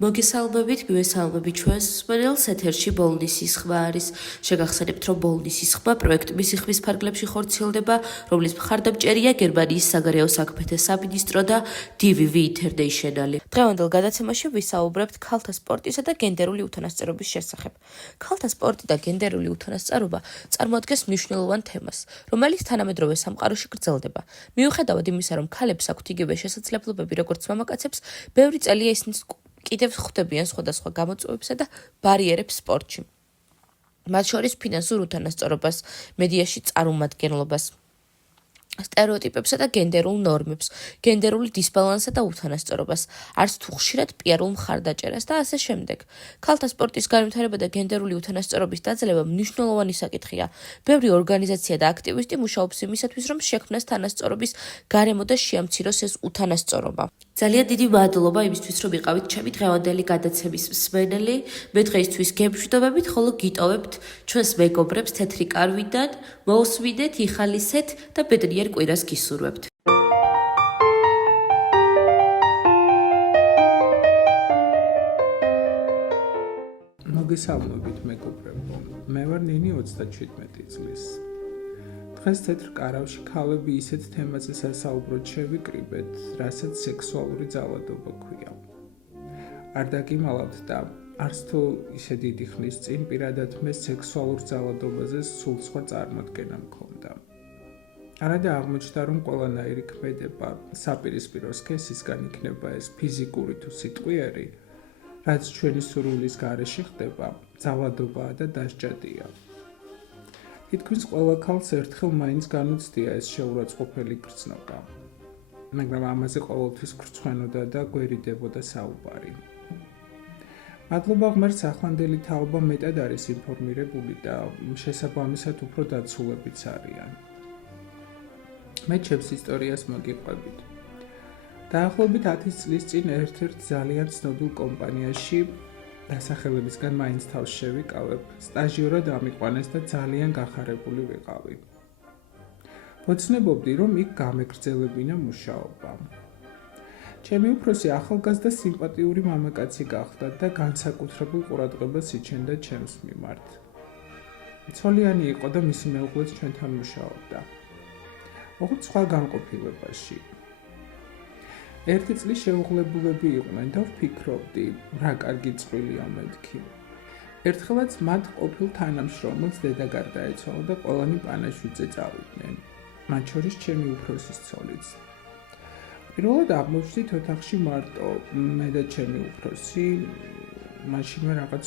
მოგესალმებით, გვესალმებით ჩვენს მსმენელს ეთერში ბოლნისის ხმა არის. შეგახსენებთ, რომ ბოლნისის ხმა პროექტ მისიხმის ფარგლებში ხორციელდება, რომლის მხარდამჭერია გერმანიის საგარეო საქმეთა სამინისტრო და DVV International. დღევანდელ გადაცემაში ვისაუბრებთ ქალთა სპორტისა და გენდერული უთანასწორობის შესახებ. ქალთა სპორტი და გენდერული უთანასწორობა წარმოადგენს მნიშვნელოვან თემას, რომელიც თანამედროვე სამყაროში გრძელდება. მიუხედავად იმისა, რომ ქალებს აქვთ იგივე შესაძლებლობები, როგორც მამაკაცებს, ბევრი წელია ისინი კიდევ ხვდებიან სხვადასხვა გამოწვევებსა და ბარიერებს სპორტში. მათ შორის ფინანსურ უთანასწორობას, მედიაში წარმომადგენლობას, სტერეოტიპებსა და გენდერულ ნორმებს, გენდერული დისბალანსსა და უთანასწორობას, არც თუ ხშირად პიარულ მხარდაჭერას და ასე შემდეგ. ქალთა სპორტის განვითარება და გენდერული უთანასწორობის დაძლევა მნიშვნელოვანი საკითხია. ბევრი ორგანიზაცია და აქტივისტი მუშაობს იმისათვის, რომ შექმნას თანასწორობის გარემო და შეამციროს ეს უთანასწორობა. ძალიან დიდი მადლობა იმისთვის, რომ იყავით ჩემი დღევანდელი გადაცემის მსმენელი. მე დღეისთვის გემშვიდობებით, ხოლო გიტოვებთ ჩვენს მეგობრებს თეთრი კარვიდან, მოусმინეთ, იხალისეთ და ბედნიერ კვირას გისურვებთ. მოგესალმებით მეგობრებო, მე ვარ ნინი 37 წლის. დღეს თეთრ კარავში ქალები ისეთ თემაზე სასაუბროდ შევიკრიბეთ, რასაც სექსუალური ძალადობა ქვია. არ დაგიმალავთ და არც თუ ისე დიდი ხნის წინ პირადად მე სექსუალურ ძალადობაზე სულ სხვა წარმოდგენა მქონდა. არადა აღმოჩნდა, რომ ყველანაირი ქმედება საპირისპირო სქესისგან იქნება ეს ფიზიკური თუ სიტყვიერი, რაც ჩვენი სურვილის გარეშე ხდება, ძალადობაა და დასჯადია. თითქმის ყველა ქალს ერთხელ მაინც განუცდია ეს შეურაცხყოფელი გრძნობა, მაგრამ ამაზე ყოველთვის გრცხვენოდა და გვერიდებოდა საუბარი. მადლობა ღმერთს, ახლანდელი თაობა მეტად არის ინფორმირებული და შესაბამისად უფრო დაცულებიც არიან. მე ჩემს ისტორიას მოგიყვებით. დაახლოებით 10 წლის წინ ერთ-ერთ ძალიან ცნობილ კომპანიაში დასახელებისგან მაინც თავს შევიკავებ, სტაჟიორად ამიყვანეს და ძალიან გახარებული ვიყავი. მოცნებობდი, რომ იქ გამეგრძელებინა მუშაობა. ჩემი უფროსი ახალგაზრდა სიმპათიური მამაკაცი გახდა და განსაკუთრებულ ყურადღებას იჩენდა ჩემს მიმართ. ცოლიანი იყო და მისი მეუღლეც ჩვენთან მუშაობდა. ოღონდ სხვა განყოფილებაში. ერთი წლის შეუღლებულები იყვნენ და ვფიქრობდი, რა კარგი წყვილია მეთქი. ერთხელაც მათ ყოფილ თანამშრომელს დედა გარდაეცვალა და ყველანი პანაშვიდზე წავიდნენ, მათ შორის ჩემი უფროსის ცოლიც. პირველად აღმოჩნდით ოთახში მარტო მე და ჩემი უფროსი, მაშინვე რაღაც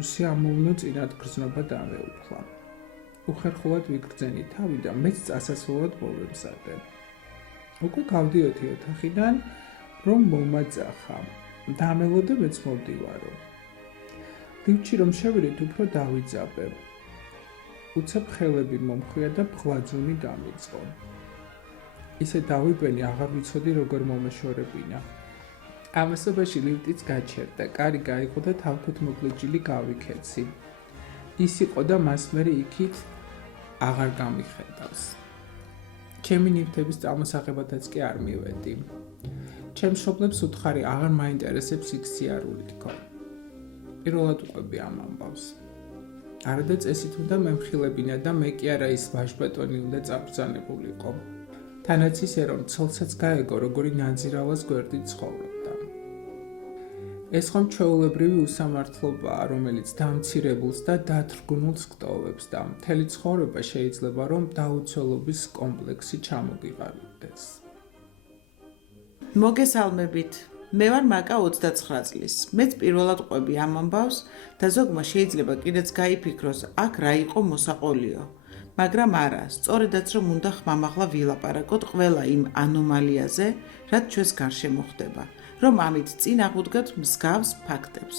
უსიამოვნო წინათ გრძნობა დამეუფლა. უხერხულად ვიგრძენი თავი და მეც წასასვლელად მოვემზადე. უკვე გავდიოდი ოთახიდან, რომ მომაძახა. დამელო და მეც მოვდივარო. ლიფტში რომ შევიდეთ, უფრო დავიძაბე. უცებ ხელები მომხვია და ბღლაძუნი დამიწყო. ისე დავიბენი, აღარ ვიცოდი როგორ მომეშორებინა. ამასობაში ლიფტიც გაჩერდა, კარი გაიყო და თავთვეთმოკლეჯილი გავიქეცი. ის იყო და მას მერე იქით აღარ გამიხედავს. ჩემი ნივთების წარმოსაღებათაც კი არ მივედი. ჩემს მშობლებს უთხარი აღარ მაინტერესებს იქ სიარული თქო. პირველად უყვები ამ ამბავს. არადა წესით უნდა მემხილებინა და მე კი არა ის ვაჟბატონი უნდა წაბრძანებულიყო. თანაც ისე რომ ცოლსაც გაეგო, როგორი ნაძირავას გვერდით ცხოვრობდა. ეს ხომ ჩვეულებრივი უსამართლობაა, რომელიც დამცირებულს და დათრგუნულს გტოვებს და მთელი ცხოვრება შეიძლება რომ დაუცველობის კომპლექსი ჩამოგიყალიბდეს. მოგესალმებით. მე ვარ მაკა 29 წლის. მეც პირველად ყვები ამ ამბავს და ზოგმა შეიძლება კიდეც გაიფიქროს, აქ რა იყო მოსაყოლიო. მაგრამ არა, სწორედაც რომ უნდა ხმამაღლა ვილაპარაკოთ ყველა იმ ანომალიაზე, რაც ჩვენს გარშემო ხდება, რომ ამით წინ აღვდგათ მსგავს ფაქტებს.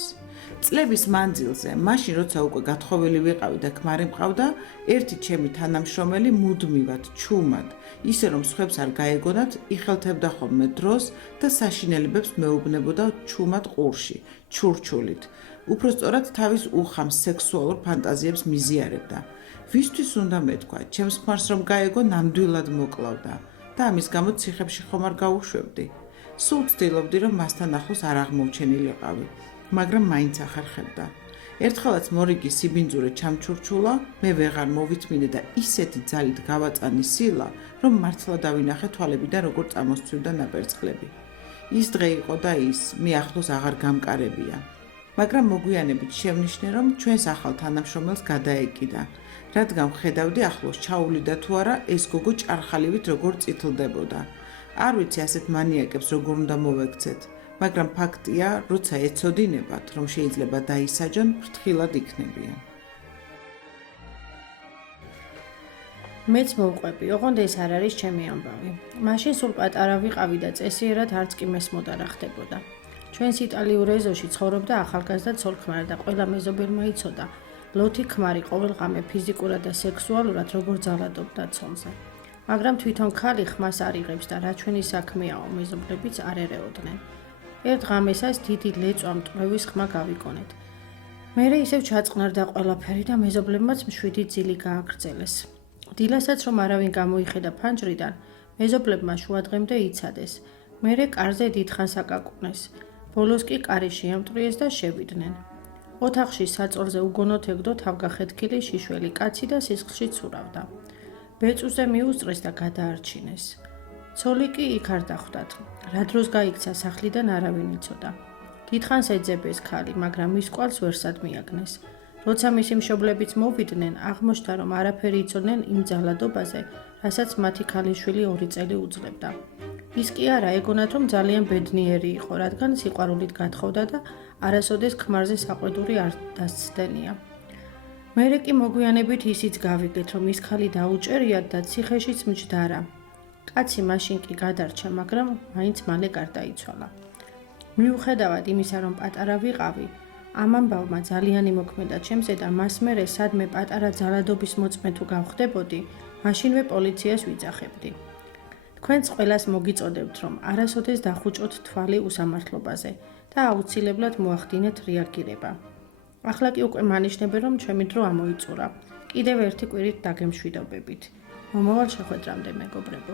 წლების მანძილზე, მაშინ როცა უკვე გათხოვილი ვიყავი და ქმარი მყავდა, ერთი ჩემი თანამშრომელი მუდმივად, ჩუმად, ისე რომ სხვებს არ გაეგონათ, იხელთებდა ხოლმე დროს და საშინელებებს მეუბნებოდა ჩუმად ყურში, ჩურჩულით. უпростоრად თავის უხამს სექსუალურ ფანტაზიებს მიზიარებდა. ვისთვის უნდა მეთქვა, ჩემს ქმარს რომ გაეგო, ნამდვილად მოკლავდა და ამის გამო ციხებში ხომ არ გაუშვებდი. სულ ვცდილობდი, რომ მასთან ახლოს არ აღმოჩენილიყავი, მაგრამ მაინც ახერხებდა. ერთხელაც მორიგი სიბინძურე ჩამჩურჩულა, მე ვეღარ მოვიწმინე და ისეთი ძალით გავაწანი სილა, რომ მართლა დავინახე თვალებიდან როგორ წამოსცვივდა ნაპერწკლები. ის დღე იყო და ის, მე ახლოს აღარ გამკარებია. მაგრამ მოგვიანებით შევნიშნე, რომ ჩვენს ახალ თანამშრომელს გადაეკიდა, რადგან ვხედავდი ახლოს ჩაუვლიდა თუ არა ეს გოგო ჭარხალივით როგორ წითლდებოდა. არ ვიცი ასეთ მანიაკებს როგორ უნდა მოვექცეთ, მაგრამ ფაქტია, როცა ეცოდინებათ, რომ შეიძლება დაისაჯონ, ფრთხილად იქნებიან. მეც მოვყვები, ოღონდ ეს არ არის ჩემი ამბავი. მაშინ სულ პატარა ვიყავი და წესიერად არც კი მესმოდა რა ხდებოდა. ჩვენს იტალიურ ეზოში ცხოვრობდა ახალგაზრდა ცოლ-ქმარი და ყველა მეზობელმა იცოდა, ლოთი ქმარი ყოველღამე ფიზიკურად და სექსუალურად როგორ ძალადობდა ცოლზე. მაგრამ თვითონ ქალი ხმას არ იღებს და რა ჩვენი საქმეაო, მეზობლებიც არ ერეოდნენ. ერთ ღამესაც დიდი ლეწვა მტვრევის ხმა გავიგონეთ. მერე ისევ ჩაწყნარდა ყველაფერი და მეზობლებმაც მშვიდი ძილი გააგრძელეს. დილასაც რომ არავინ გამოიხედა ფანჯრიდან, მეზობლებმა შუადღემდე იცადეს. მერე კარზე დიდხანს აკაკუნეს. ბოლოს კი კარი შეამტვრიეს და შევიდნენ. ოთახში საწოლზე უგონოდ ეგდო თავგახეთქილი შიშველი კაცი და სისხლში ცურავდა. ბეწვზე მიუსწრეს და გადაარჩინეს. ცოლი კი იქ არ დახვდათ. რა დროს გაიქცა სახლიდან არავინ იცოდა. დიდხანს ეძებეს ქალი, მაგრამ მის კვალს ვერსად მიაგნეს. როცა მისი მშობლებიც მოვიდნენ, აღმოჩნდა, რომ არაფერი იცოდნენ იმ ძალადობაზე, რასაც მათი ქალიშვილი 2 წელი უძლებდა. ის კი არა, ეგონათ, რომ ძალიან ბედნიერი იყო, რადგან სიყვარულით გათხოვდა და არასოდეს ქმარზე საყვედური არ დასცდენია. მერე კი მოგვიანებით ისიც გავიგეთ, რომ ის ქალი დაუჭერიათ და ციხეშიც მჯდარა. კაცი მაშინ კი გადარჩა, მაგრამ მაინც მალე გარდაიცვალა. მიუხედავად იმისა, რომ პატარა ვიყავი, ამ ამბავმა ძალიან იმოქმედა ჩემზე და მას მერე სადმე პატარა ძალადობის მოწმე თუ გავხდებოდი, მაშინვე პოლიციას ვიძახებდი. თქვენც ყველას მოგიწოდებთ, რომ არასოდეს დახუჭოთ თვალი უსამართლობაზე და აუცილებლად მოახდინეთ რეაგირება. ახლა კი უკვე მანიშნებენ, რომ ჩემი დრო ამოიწურა. კიდევ ერთი კვირით დაგემშვიდობებით. მომავალ შეხვედრამდე, მეგობრებო.